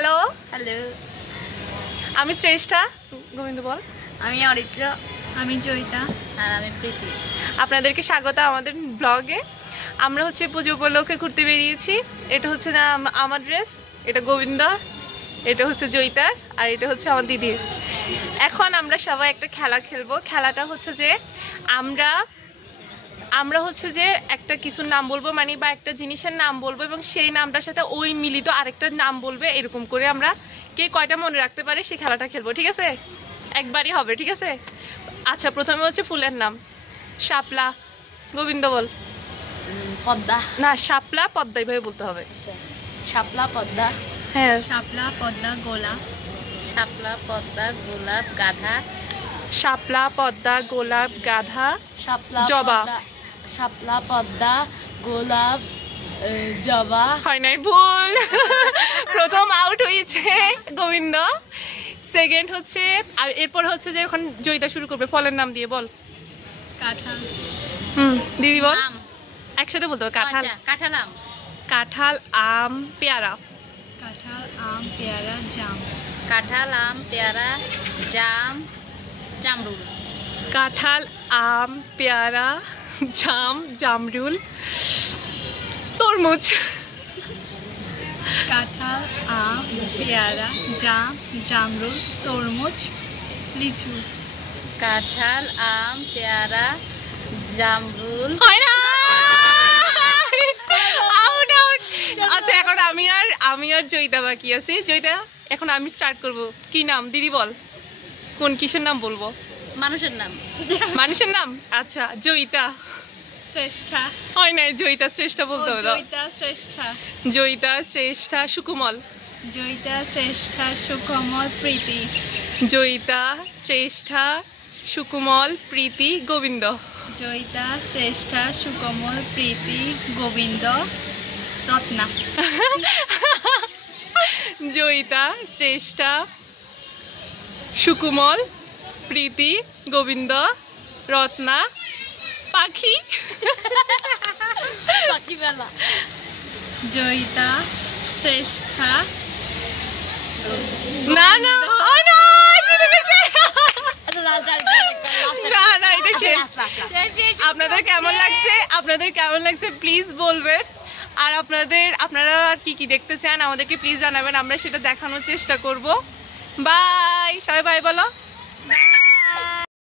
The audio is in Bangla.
হ্যালো হ্যালো, আমি শ্রেষ্ঠা। গোবিন্দ বল। আমি অরিত্র, আমি জয়িতা, আর আমি প্রীতি। আপনাদেরকে স্বাগত আমাদের ব্লগে। আমরা হচ্ছে পুজো উপলক্ষে ঘুরতে বেরিয়েছি। এটা হচ্ছে না আমার ড্রেস, এটা গোবিন্দ, এটা হচ্ছে জয়িতার, আর এটা হচ্ছে আমার দিদির। এখন আমরা সবাই একটা খেলা খেলবো। খেলাটা হচ্ছে যে আমরা হচ্ছে যে একটা কিছুর নাম বলবো, মানে বা একটা জিনিসের নাম বলবো এবং সেই নামটার সাথে ওই মিলিত আরেকটা নাম বলবে। এরকম করে আমরা কে কয়টা মনে রাখতে পারি সেই খেলাটা খেলবো, ঠিক আছে? একবারই হবে, ঠিক আছে? আচ্ছা, প্রথমে হচ্ছে ফুলের নাম। শাপলা। গোবিন্দ বল। পদ্মা। না, শাপলা পদ্মা এইভাবে বলতে হবে। শাপলা পদ্মা। হ্যাঁ, শাপলা পদ্মা গোলাপ। শাপলা পদ্মা গোলাপ গাধা। শাপলা পদ্মা গোলাপ গাধা শাপলা জবা। শাপলা পদ্মা গোলাপ জবা। হয় নাই, ভুল। প্রথম আউট হয়েছে গোবিন্দ। সেকেন্ড হচ্ছে, এরপর হচ্ছে যে এখন জয়িতা শুরু করবে। ফলের নাম দিয়ে বল। কাঁঠাল। দিদি বল। একসাথে বলতে হবে। কাঁঠাল। কাঁঠাল আম। কাঁঠাল আম পেয়ারা। কাঁঠাল আম পেয়ারা জাম। কাঁঠাল আম পেয়ারা জাম জামরুল। কাঁঠাল আম পেয়ারা জাম জামরুল তরমুজ। কাঁঠাল আম পেয়ারা জাম জামরুল তরমুজ লিচু। কাঁঠাল আম পেয়ারা জামরুল। হয় না। Out out. আচ্ছা, এখন আমি আর জয়িতা বাকি আছি। জয়িতা, এখন আমি স্টার্ট করব। কি নাম দিদি বল। কোন কিসের নাম বলবো? মানুষের নাম। মানুষের নাম। আচ্ছা, জয়িতা। শ্রেষ্ঠা। হয় নাই, জয়িতা শ্রেষ্ঠা বলতে হবে। জয়িতা শ্রেষ্ঠা। জয়িতা শ্রেষ্ঠা সুকুমল। জয়িতা শ্রেষ্ঠা সুকমল প্রীতি। জয়িতা শ্রেষ্ঠা সুকুমল প্রীতি গোবিন্দ। জয়িতা শ্রেষ্ঠা সুকমল প্রীতি গোবিন্দ রত্না। জয়িতা শ্রেষ্ঠা সুকুমল প্রীতি গোবিন্দ রত্না পাখি। পাখিবেলা। জয়িতা শ্রেষ্ঠা না না না, না, এটা শেষ। আপনাদের কেমন লাগছে প্লিজ বলবেন। আর আপনারা কি দেখতে চান আমাদেরকে প্লিজ জানাবেন, আমরা সেটা দেখানোর চেষ্টা করব। বাই, সবাই বাই বলো।